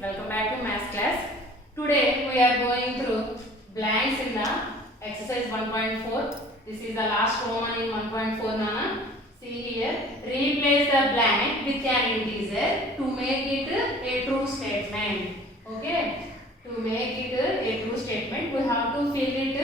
welcome back to math class. Today we are going through blanks in the exercise 1.4. This is the last Roman in 1.4 Nana. See here, replace the blank with an integer to make it a true statement. Okay, to make it a true statement, we have to fill it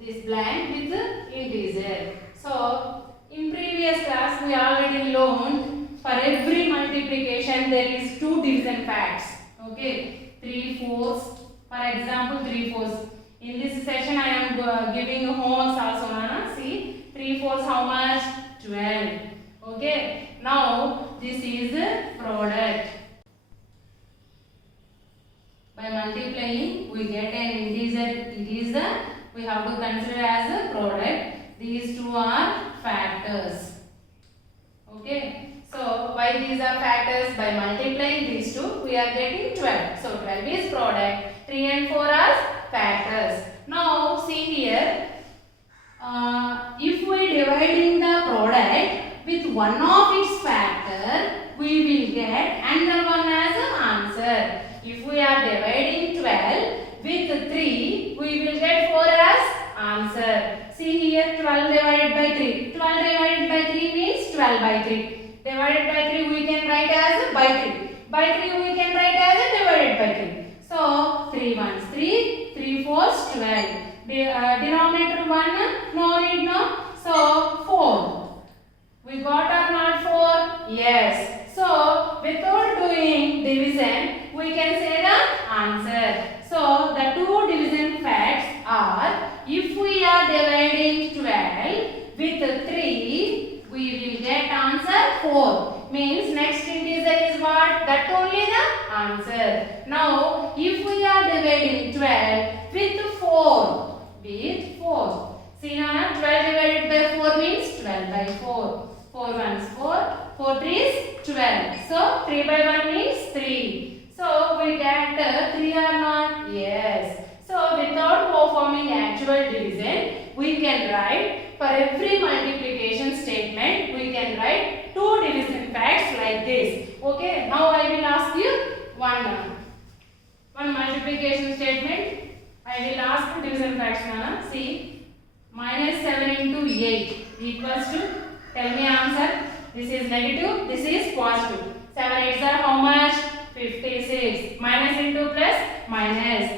this blank with integer. So in previous class we already learned for every multiplication there is two division facts. Okay, 3/4. For example, 3/4. In this session I am giving homeworks also. Nana. See, 3/4 how much? 12. Okay. Now this is product. By multiplying we get an integer. It is we have to consider as a product. These two are factors. Okay. So why these are factors? By multiplying these two we are getting 12. So 12 is product. 3 and 4 are factors. Now see here, if we dividing the product with one of its factor, we will get another one as an answer. If we are dividing 12 with 3, we will get 4 as answer. See here, 12 divided by 3. 12 divided by 3 means 12 by 3. Divided by 3 we can write as by 3. By 3 we can write as divided by 3. So 3 ones 3, 3 fours 12. Denominator 1, no need, no. So 4. We got or not 4? Yes. So without doing division we can say the answer. So the two division facts are, if we are dividing 12 with 3, we will get answer 4. Means next integer is what? That only the answer. Now if we are dividing 12 with 4. See now, 12 divided by 4 means 12 by 4. 4 ones 4. 4 3s 12. So 3 by 1 means 3. So we get 3 or not? Yes. So without performing actual division, we can write for every multiplication statement, we can write two division facts like this. Okay. Now I will ask you one multiplication statement. I will ask two division facts. Nana. See, minus 7 into 8 equals to, tell me answer. This is negative, this is positive. 7 8s are how much? 56. Minus into plus, minus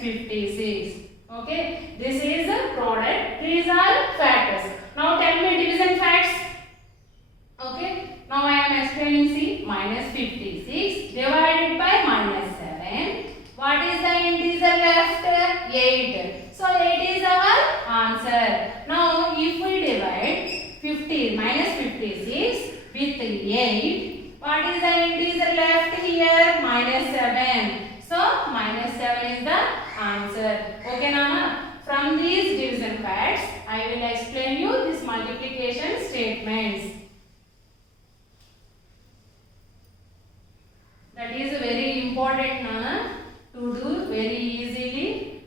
56. Okay, this is a product. These are factors. Now tell me division facts. Okay, now I am explaining. See, minus 56 divided by minus 7. What is the integer left? 8. So 8 is our answer. Now if we divide 50 minus 56 with 8, what is the integer left here? Minus 7. So minus 7 is the answer. Okay, Nana? From these division facts, I will explain you this multiplication statements. That is very important, Nana, to do very easily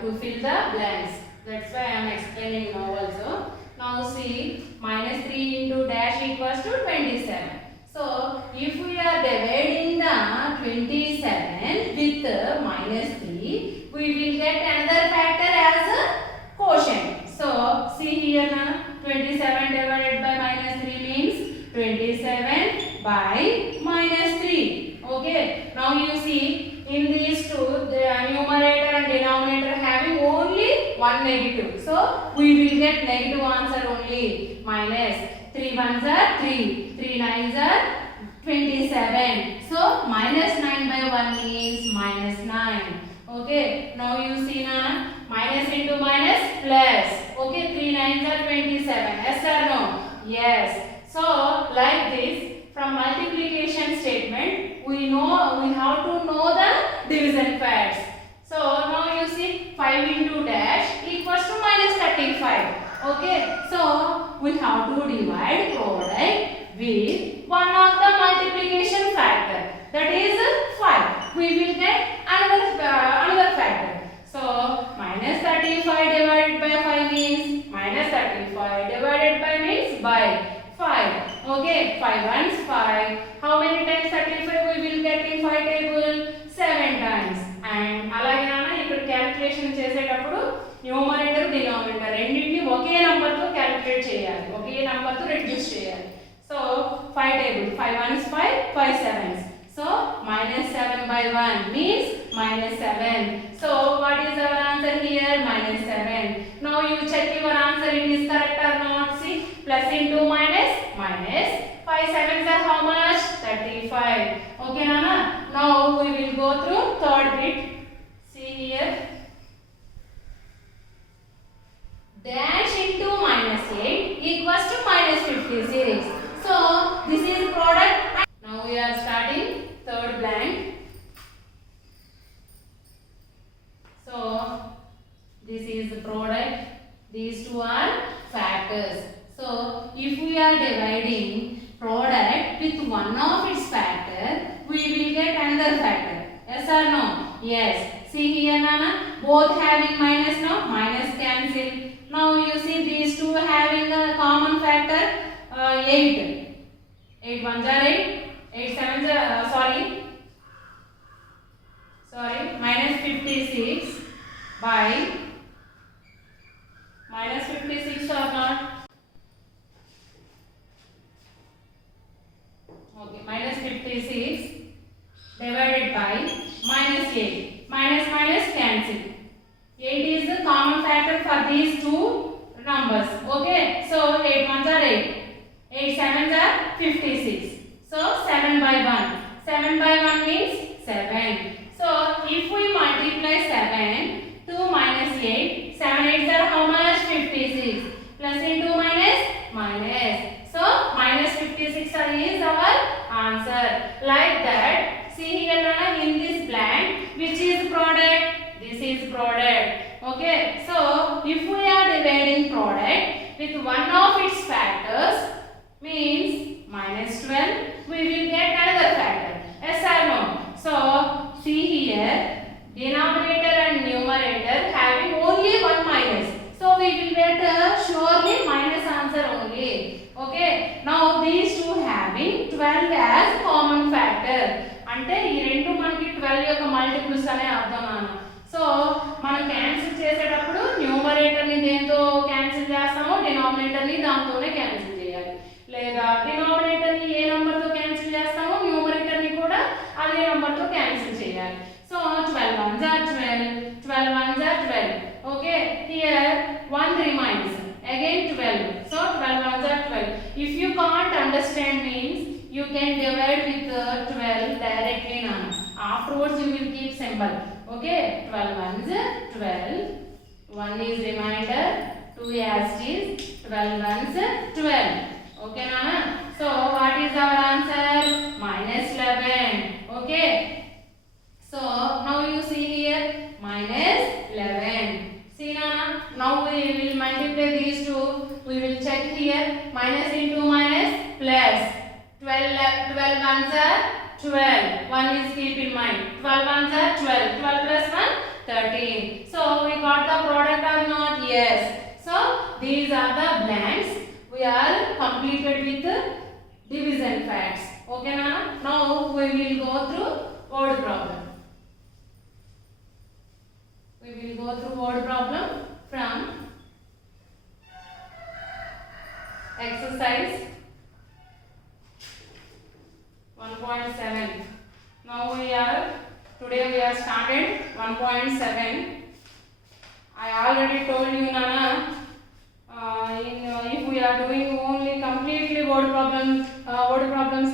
to fill the blanks. That's why I am explaining now also. Now see, minus 3 into dash equals to 27. So if we are dividing the 27 with minus 3, we will get another factor as a quotient. So see here now, 27 divided by minus 3 means 27 by minus 3. Okay. Now you see, in these two, the numerator and denominator having only one negative. So we will get negative answer only. Minus 3 ones are 3. 3 nines are 27. So minus 9 by 1 means minus 9. Okay. Now you see na, minus into minus plus. Okay. 3 nines are 27. Yes or no? Yes. So like this, from multiplication statement, we have to know the division facts. So now you see, 5 into dash equals to minus 35. Okay. So we have to divide product with one of the multiplication factor. That is 5. We will get another factor. So minus 35 divided by 5 means minus 35 divided by means by 5. Okay, 5 ones 5. How many times 35 we will get in 5 table? by 1 means minus 7. So what is our answer here? Minus 7. Now you check your answer, it is correct or not. See, plus into minus, minus. 5 sevens are how much? 35. Okay, Nana? Now we will go through third bit. See here. Dash into minus 8 equals to minus 56. So this is product. Now we are starting third blank. So this is the product. These two are factors. So if we are dividing product with one of its factor, we will get another factor. Yes or no? Yes. See here, Nana. Both having minus, no? Minus cancel. Now you see these two having a common factor 8. 8 ones are 8. 8 sevens are sorry minus 56 by minus 56 or not? Okay, minus 56 divided by minus 8. Minus minus cancel. 8 is the common factor for these two numbers. Okay, so 8 ones are 8. 8 sevens are 56. So 7 by 1. 7 by 1 means 7. So if we multiply 7 to minus 8, 7 8s are how much? 56. Plus into minus, minus. So minus 56 is our answer. Like that. See here, Nana, in this blank, which is product? This is product. Okay. So if we are dividing product with one of its factors, means minus 12, we will get another factor. Yes or no? So see here, denominator and numerator having only one minus. So we will get surely minus answer only. Okay. Now these two having 12 as common factor. అంటే ఈ రెండు మనకి 12 యొక్క మల్టిపుల్స్ అనే అర్థం అన్న. సో మనం క్యాన్సిల్ చేసేటప్పుడు న్యూమరేటర్ ని దేంతో క్యాన్సిల్ చేస్తామో డినామినేటర్ ని దాంతోనే క్యాన్సిల్ చేయాలి. లేదా డినామినేటర్ ని ఏ నంబర్ తో క్యాన్సిల్ చేస్తామో న్యూమరేటర్ ని కూడా అదే నంబర్ తో క్యాన్సిల్ చేయాలి. సో 12 ones are 12, 12 ones are 12. Okay, here 1 remains, again 12. So 12 ones are 12. If you can't understand means you can divide with 12 directly now. Afterwards you will keep symbol. Okay, 12 ones 12. 1 is remainder, 2 as is, 12 ones 12. Okay, Nana? So what is our answer? Minus 11. Okay. So now you see here minus 11. See, Nana? Now we will multiply these two. We will check here. Minus into minus plus. 12 ones are 12. 1 is keep in mind. 12 ones are 12. 12 plus 1, 13. So we got the product or not? Yes. So these are the blanks. We are completed with division facts. Okay, Nana? Now we will go through word problem. We will go through word problem from exercise 1.7. Now today we are started 1.7. I already told you, Nana, if we are doing only completely word problems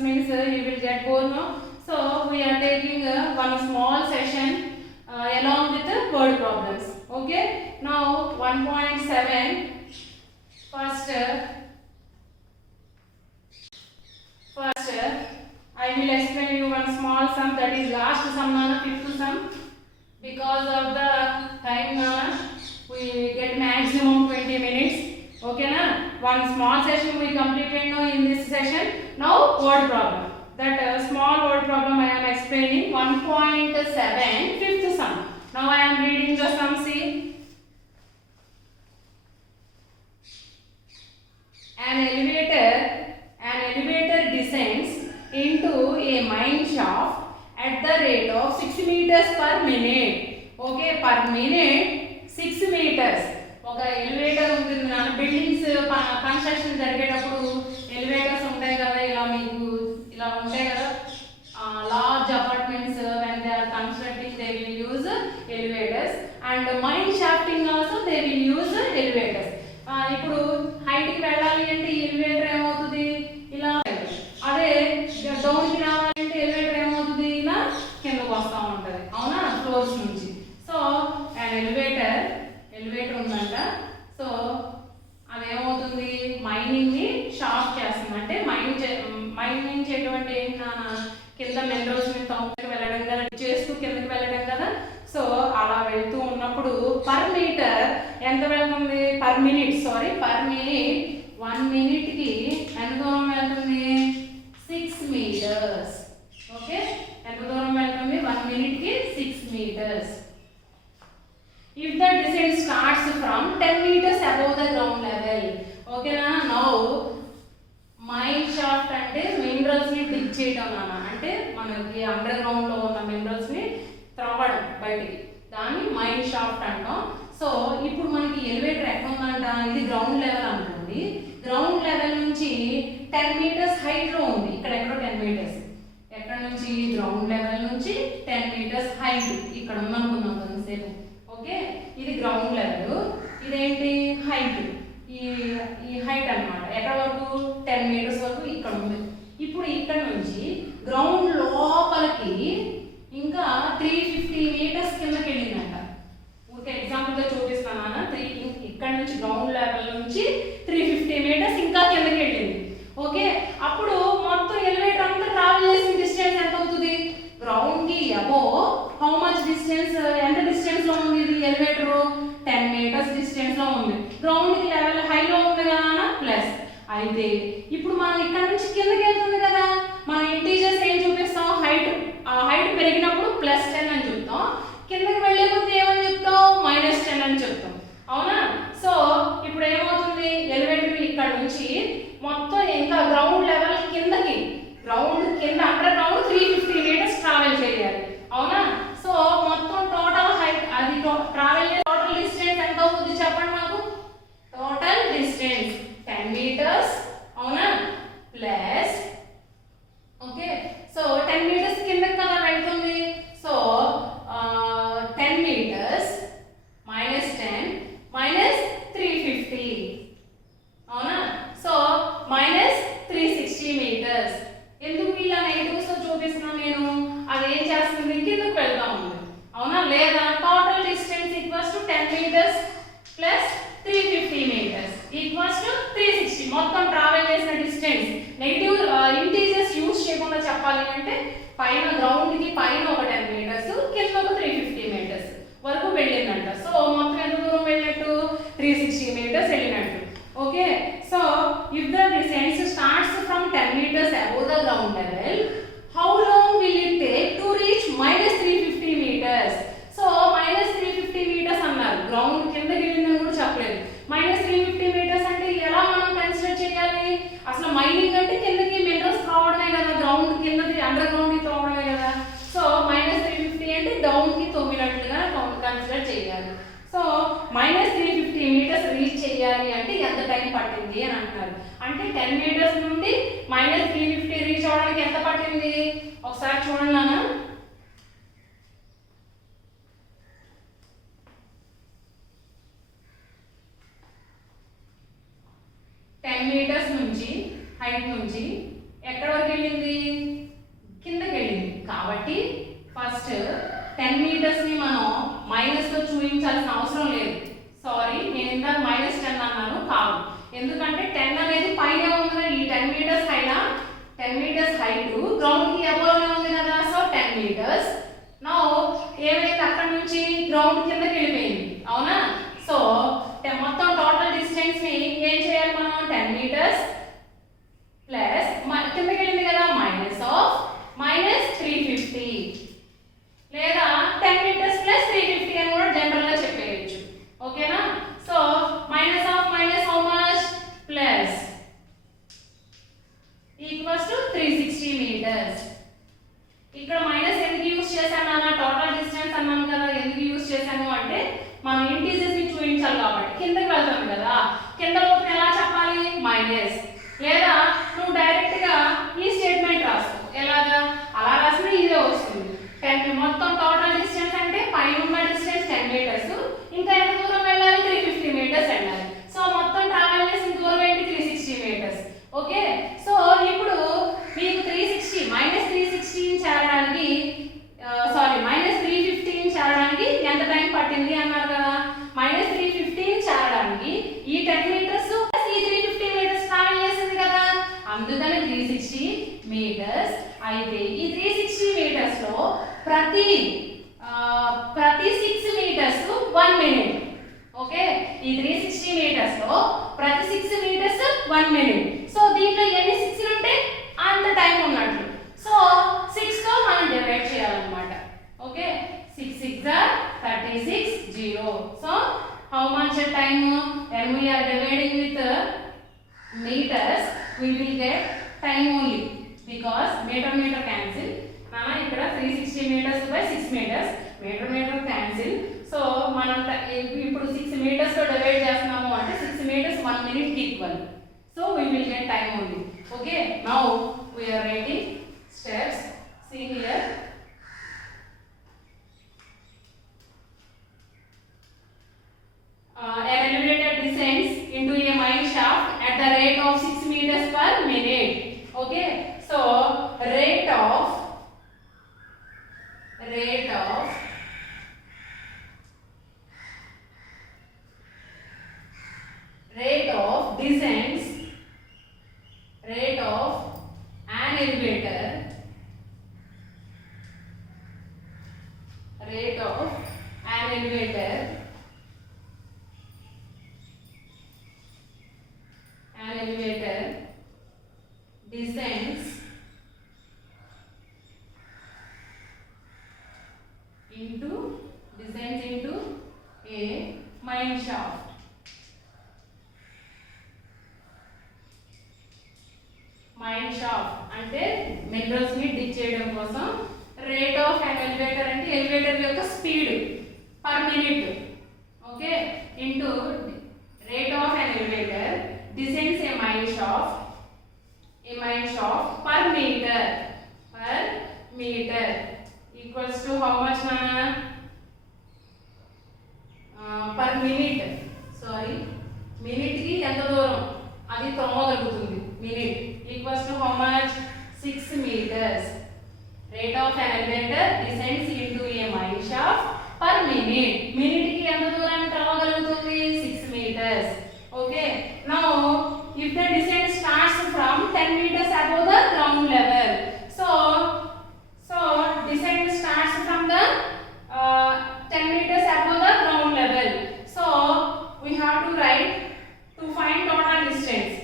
means you will get bored, no? So we are taking one small session along with the word problems. Okay. Now 1.7. First I will explain you one small sum, that is last sum, Nana, fifth sum. Because of the time, Nana, we get maximum 20 minutes. Okay, na? One small session we completed now in this session. Now word problem. That small word problem I am explaining. 1.7 fifth sum. Now I am reading the sum. See, an elevator descends into a mine shaft at the rate of 6 meters per minute. Okay, per minute 6 meters. ఒక ఎలివేటర్ ఉంటుంది నా buildings construction జరిగేటప్పుడు ఎలివేటర్స్ ఉంటాయి కదా, ఇలా మీకు ఇలా ఉంటాయి కదా, large apartments when they are and mine shafting also they will use elevators. ఇప్పుడు హైట్కి వెళ్ళాలి అంటే ఎలివేటర్ ఏమవుతుంది ఇలా, అదే డౌన్కి రావాలంటే ఎలివేటర్ ఏమవుతుంది ఇలా కిందకు వస్తూ ఉంటుంది, అవునా, ఫ్లోర్స్ నుంచి. సో అండ్ ఎలివేటర్ ఉందంట. సో అదేమవుతుంది మైనింగ్ని షాఫ్ట్ చేస్తుంది. అంటే మైనింగ్ చేయడం ఏంటి కింద మినరల్స్ మీద తవ్వుకు వెళ్ళడం కదా, చేస్తూ కిందకి వెళ్ళడం కదా. సో అలా వెళ్తూ ఉన్నప్పుడు పర్ మీటర్ ఎంత వెళ్తుంది, పర్ మినిట్ 1 మినిట్కి ఎంత దూరం వెళ్తుంది 6 మీటర్స్. ఓకే, ఎంత దూరం వెళ్తుంది 1 మినిట్కి 6 metres. If the descent starts from 10 meters above the ground level, okay na, now mine shaft అంటే మినరల్స్ ని డిగ్ చేయడం నాన్న, అంటే మనకి అండర్ గ్రౌండ్ లో ఉన్న మినరల్స్ ని త్రవ్వడం బయటికి, దాన్ని మైన్ షాఫ్ట్ అంటాం. సో ఇప్పుడు మనకి ఎలివేటర్ ఎక్కడ ఉందంట, ఇది గ్రౌండ్ లెవెల్ అనుకోండి. గ్రౌండ్ లెవెల్ నుంచి 10 మీటర్స్ హైట్ లో ఉంది. ఇక్కడ ఎక్కడో 10 మీటర్స్, ఎక్కడ నుంచి గ్రౌండ్ లెవెల్ నుంచి 10 మీటర్స్ హైట్ ఇక్కడ ఉందనుకున్నాం కొంతసేపు. ఓకే, ఇది గ్రౌండ్ లెవెల్, ఇదేంటి హైట్, ఈ హైట్ అన్నమాట. ఎక్కడ వరకు 10 మీటర్స్ వరకు ఇక్కడ ఉంది. ఇప్పుడు ఇక్కడ నుంచి గ్రౌండ్ లోపలికి ఇంకా 350 మీటర్స్ కిందకి వెళ్ళిందంట. ఊరికే ఎగ్జాంపుల్గా చూపిస్తాను. ఇక్కడ నుంచి గ్రౌండ్ లెవెల్ నుంచి 350 మీటర్స్ ఇంకా కిందకి వెళ్ళింది. ఓకే, అప్పుడు మొత్తం ఎలివేటర్ అంతా ట్రావెల్ చేసిన డిస్టెన్స్ ఎంత అవుతుంది, గ్రౌండ్ కి అబోవ్ హౌ మచ్ డిస్టెన్స్, ఎంత డిస్టెన్స్ లో ఉంది ఇది ఎలివేటర్ 10 మీటర్స్ డిస్టెన్స్ లో ఉంది. గ్రౌండ్ కి లెవెల్ హైలో ఉంది కదా ప్లస్. అయితే ఇప్పుడు మనం ఇక్కడ నుంచి కిందకి వెళ్తుంది కదా, మనం ఇంటీజర్స్ ఏం చూపిస్తాం, హైట్ పెరిగినప్పుడు +10 అని చెప్తాం, కిందకి వెళ్ళే కొద్ది ఏమని చెప్తాం -10 అని చెప్తాం, అవునా. సో ఇప్పుడు ఏమవుతుంది, ఎలివేటర్ ఇక్కడ నుంచి మొత్తం ఇంకా గ్రౌండ్ లెవెల్ కిందకి, గ్రౌండ్ కింద అండర్ గ్రౌండ్ 350 మీటర్స్ ట్రావెల్ చేయాలి, అవునా. సో మొత్తం టోటల్ హైట్ అది ట్రావెల్ చేసే టోటల్ డిస్టెన్స్ ఎంత అవుతుంది చెప్పండి నాకు. టోటల్ డిస్టెన్స్ 10 మీటర్స్, అవునా, ప్లస్ ఓకే. సో 10 మీటర్స్ కిందకి కదా వెళ్తుంది. సో 10 మీటర్స్ -10 -350, అవునా. So -360 metres. ఎందుకు ఇలా నెగటివ్స్ తో చూపిస్తున్నాను నేను, అది ఏం చేస్తుంది కిందకు వెళ్తా ఉంది, అవునా. లేదా total distance equals to 10 metres plus 350 metres equals to 360. మొత్తం ట్రావెల్ చేసిన డిస్టెన్స్ నెగటివ్ ఇంటీజర్స్ యూజ్ చేయకుండా చెప్పాలి అంటే పైన గ్రౌండ్ కి పైన ఒక 10 మీటర్స్ కింద ఒక 350 మీటర్స్ వరకు వెళ్ళిందంట. సో మొత్తం ఎంత దూరం వెళ్ళినట్టు 360 మీటర్స్ వెళ్ళినట్టు. Okay, so if the descent starts from 10 meters above the ground level, how long will it take to reach -350 meters? So -350 metres అన్నారు, గ్రౌండ్ కిందకి వెళ్ళిందని కూడా చెప్పలేదు. -350 మీటర్స్ అంటే ఎలా మనం కన్సిడర్ చేయాలి, అసలు మైనింగ్ అంటే కిందకి మినరల్స్ రావడమే కదా, గ్రౌండ్ కిందకి అండర్ గ్రౌండ్ కి తోవడమే కదా. సో -350 అంటే డౌన్ కి తోమినట్లుగా కన్సిడర్ చేయాలి. సో -350 మీటర్స్ రీచ్ చేయాలి అంటే ఎంత టైం పట్టింది అని అంటున్నారు. అంటే 10 మీటర్స్ నుండి -350 రీచ్ అవడానికి ఎంత పట్టింది ఒకసారి చూడండి నాన్న. 10 మీటర్స్ నుంచి హైట్ నుంచి ఎక్కడ వరకు వెళ్ళింది, కిందకి వెళ్ళింది. కాబట్టి ఫస్ట్ 10 మీటర్స్ ని మనం మైనస్ లో చూపించాల్సిన అవసరం లేదు. సారీ, నేను ఇందాక -10 అన్నాను, కాదు. ఎందుకంటే 10 అనేది పైనే ఉంది కదా, ఈ 10 మీటర్స్ పైన 10 మీటర్స్ హైట్ గ్రౌండ్ కి అబోవ్ ఉంది కదా. సో 10 మీటర్స్ నౌ ఏమైతే అక్కడ నుంచి గ్రౌండ్ కిందకి వెళ్ళిపోయింది, అవునా. సో మొత్తం టోటల్ డిస్టెన్స్ ని ఏం చేయాలి మనం, 10 మీటర్స్ ప్లస్ కిందకి వెళ్ళింది కదా -350 లేదా 10 మీటర్స్ ప్లస్ 350 అని కూడా జనరల్ గా చెప్పేయచ్చు, ఓకేనా. So minus of minus how much plus equals to 360 metres. ఇక్కడ మైనస్ ఎందుకు యూజ్ చేశాను అన్న, టోటల్ డిస్టెన్స్ అన్నాను కదా, ఎందుకు యూజ్ చేశాను అంటే మనం ఇంటీజర్స్ ని చూపించాలి కాబట్టి. కిందకి వెళ్తాం కదా, కింద లోపు ఎలా చెప్పాలి మైనస్, లేదా నువ్వు డైరెక్ట్ గా ఈ స్టేట్మెంట్ రాస్తావు, ఎలాగా అలా రాసినా ఇదే వస్తుంది. 10 మొత్తం టోటల్ డిస్టెన్స్ అంటే పైన ఉన్న డిస్టెన్స్ 10 మీటర్స్ ప్రతి 6 meters 1 minute. ఓకే, ఈ 360 meters లో ప్రతి 6 meters 1 minute. సో దీంట్లో ఎన్ని 6లు ఉంటే అంత టైం ఉన్నట్లు. సో 6 తో మనం డివైడ్ చేయాలన్నమాట. ఓకే, 6 6 are 36 0. So how much time when we are dividing with meters we will get time only, because meter cancel. Nana ikkada 360 meters by 6 meters, meter cancel. So మనం ఇప్పుడు 6 meters తో డివైడ్ చేస్తున్నాము అంటే 6 meters 1 minute equal. So we will get time only. Okay, now we are writing steps. See here, an elevator descends into a mine shaft at the rate of 6 meters per minute. Okay, so rate of descents, rate of an elevator, descends into a mine shaft. Mine shaft అంటే మినరల్స్ ని డిగ్ చేయడం కోసం. Rate of an elevator అంటే ఎలివేటర్ యొక్క speed per minute. Okay, into rate of an elevator descends a mine shaft per meter equals to how much nana? Per minute, sorry, minute ki enta dooram adi తొమ్మగలుగుతుంది. Minute equals to how much? 6 meters. Rate of an elevator descends into a mine shaft per minute. Minute ki enta దూరాన్ని తవ్వగలుగుతుంది? 6 meters. Okay, now if the descent starts from 10 meters above the ground level, so descent starts from the 10 meters above the ground level. So we have to write to find total distance.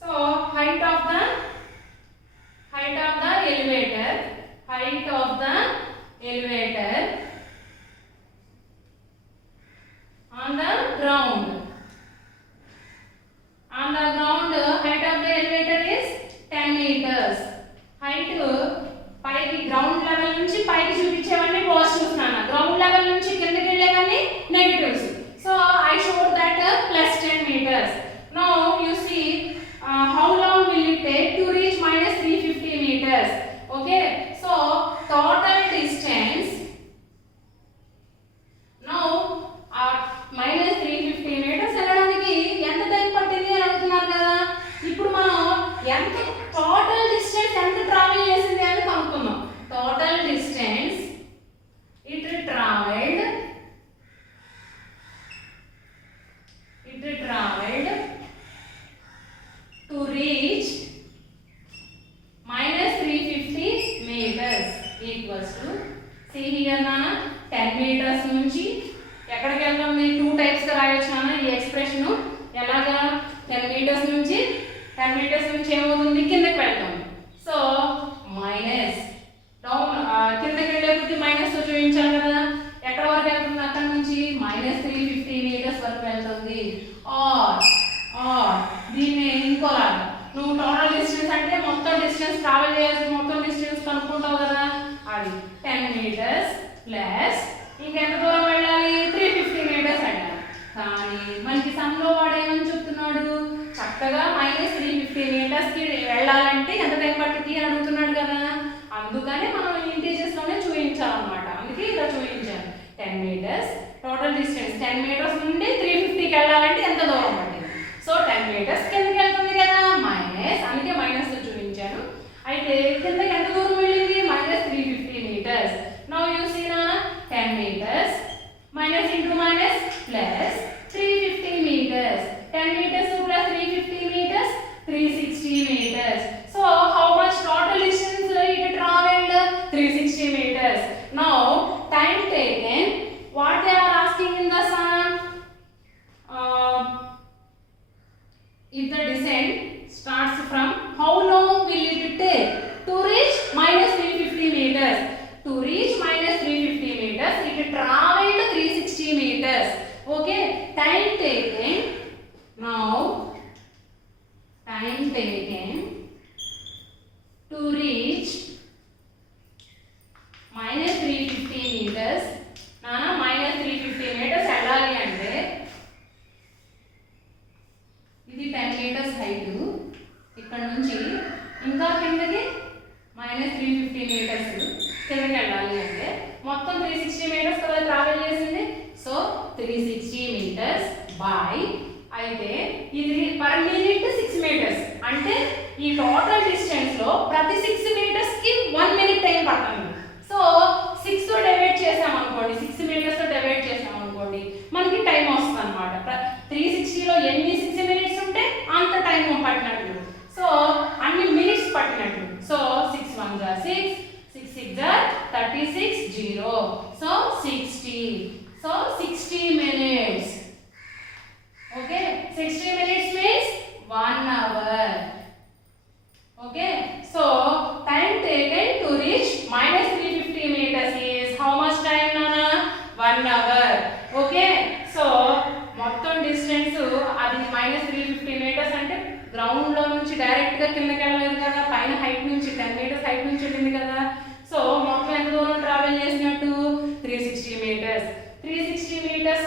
So height of the elevator on the ground. Height of the elevator is 10 meters. Height పైకి ground level నుంచి పైకి చూపించేవన్నీ positives నాన్న, ground level నుంచి కిందకి వెళ్ళేవన్నీ negatives. So I showed that plus 10 meters. Now you see how long will it take to reach minus 350 meters. Okay, so total distance now minus 350 meters వెళ్ళడానికి ఎంత టైం పట్టింది అని అడుగుతున్నారు కదా. ఇప్పుడు మనం ఎంత టోటల్ డిస్టెన్స్ ఎంత ట్రావెల్ చేసింది అని కనుక్కుందాం. Total distance it traveled to reach minus 350 meters equals to, see here nana, 10 meters నుంచి ఎక్కడికి వెళ్తుంది? 2 టైప్స్ గా రాయొచ్చు నాన్న ఈ ఎక్స్ప్రెషన్. ఎలాగా? 10 meters నుంచి ఏమవుతుంది? కిందకి వెళ్తుంది. సో మైనస్ డౌన్, కిందకి వెళ్ళే కొద్ది మైనస్ తో చూపించాలి కదా. ఎక్కడ వరకు వెళ్తుంది? అక్కడ నుంచి minus 350 meters వరకు వెళ్తుంది. ఆర్ దీన్ని ఇంకోలాగా, నువ్వు టోటల్ డిస్టెన్స్ అంటే మొత్తం డిస్టెన్స్ ట్రావెల్ చేయాల్సి మొత్తం డిస్టెన్స్ కనుక్కుంటావు కదా, అది 10 meters ప్లస్ ఇంకెంత దూరం వెళ్ళాలి? 350 meters వెళ్ళాలి. కానీ మనకి సమ్లో వాడు ఏమని చెప్తున్నాడు? చక్కగా minus 350 meters కి వెళ్ళాలంటే ఎంత టైం పట్టింది అని అడుగుతున్నాడు కదా. అందుకనే మనం ఇంటీజర్స్ లోనే చూపించాలన్నమాట. అందుకే ఇలా చూపించాను. 10 meters టోటల్ డిస్టెన్స్ 10 meters నుండి 350కి వెళ్ళాలంటే ఎంత దూరం పట్టింది? సో 10 meters కిందకి వెళ్తుంది కదా, మైనస్, అందుకే మైనస్ తో చూపించాను. అయితే కిందకి ఎంత దూరం వెళ్ళింది? minus 350 meters. Now you see na 10 meters minus into minus plus 350 meters. 10 meters plus 350 meters, 360 meters. So how much total distance it traveled? 360 meters. Now time taken, what they are asking in the sum? If the descent starts from, how long will it take to reach minus 350 meters? To reach minus 350 meters, it traveled 360 meters. Okay, time taken. Now, time taken to reach minus 350 meters. Nana, minus 350 meters వెళ్ళాలి అంటే ఇది 10 meters height, ఇక్కడ నుంచి ఇంకా కిందకి minus 350 meters కిందకి వెళ్ళాలి అంటే మొత్తం 360 meters కదా ట్రావెల్ చేసింది. సో 360 meters బై, అయితే ఇది పర్ మినిట్ 6 meters, అంటే ఈ టోటల్ డిస్టెన్స్ లో ప్రతి 6 meters కి 1 minute టైం పడుతుంది. సో 6 తో డివైడ్ చేసామనుకోండి, 6 meters తో డివైడ్ చేసామనుకోండి, మనకి టైం వస్తుంది అనమాట. 360 లో ఎన్ని 6 minutes ఉంటే అంత టైం పట్టినట్లు, సో అన్ని మినిట్స్ పట్టినట్లు. So 6 1 jar 6, 6 6 jar 36, 0, so 60. So 60 minutes. Okay, 60 minutes means 1 hour. Okay, so time taken to reach minus 350 meters is how much time, Nana? 1 hour. Okay, so మొత్తం డిస్టెన్స్ అది minus 350 meters అంటే గ్రౌండ్ లో నుంచి డైరెక్ట్ గా కిందకి వెళ్ళలేదు కదా, పైన హైట్ నుంచి 10 meters హైట్ నుంచి వెళ్ళింది కదా. సో మొత్తం ఎంత దూరం ట్రావెల్ చేసినట్టు 360 meters. 360 meters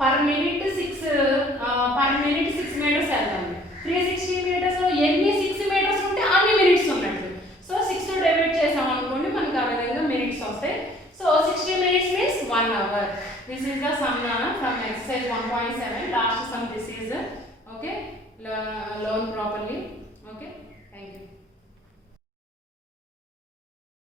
per minute 6 meters వెళ్తాం. 360 meters లో ఎన్ని 6 meters ఉంటే అన్ని మినిట్స్ ఉన్నట్టు. సో 6 తో డివైడ్ చేసాం అనుకోండి, మనకు ఆ విధంగా మినిట్స్ వస్తాయి. సో 60 minutes means 1 hour. This is the sum from exercise 1.7. Last sum this is. Okay, learn properly.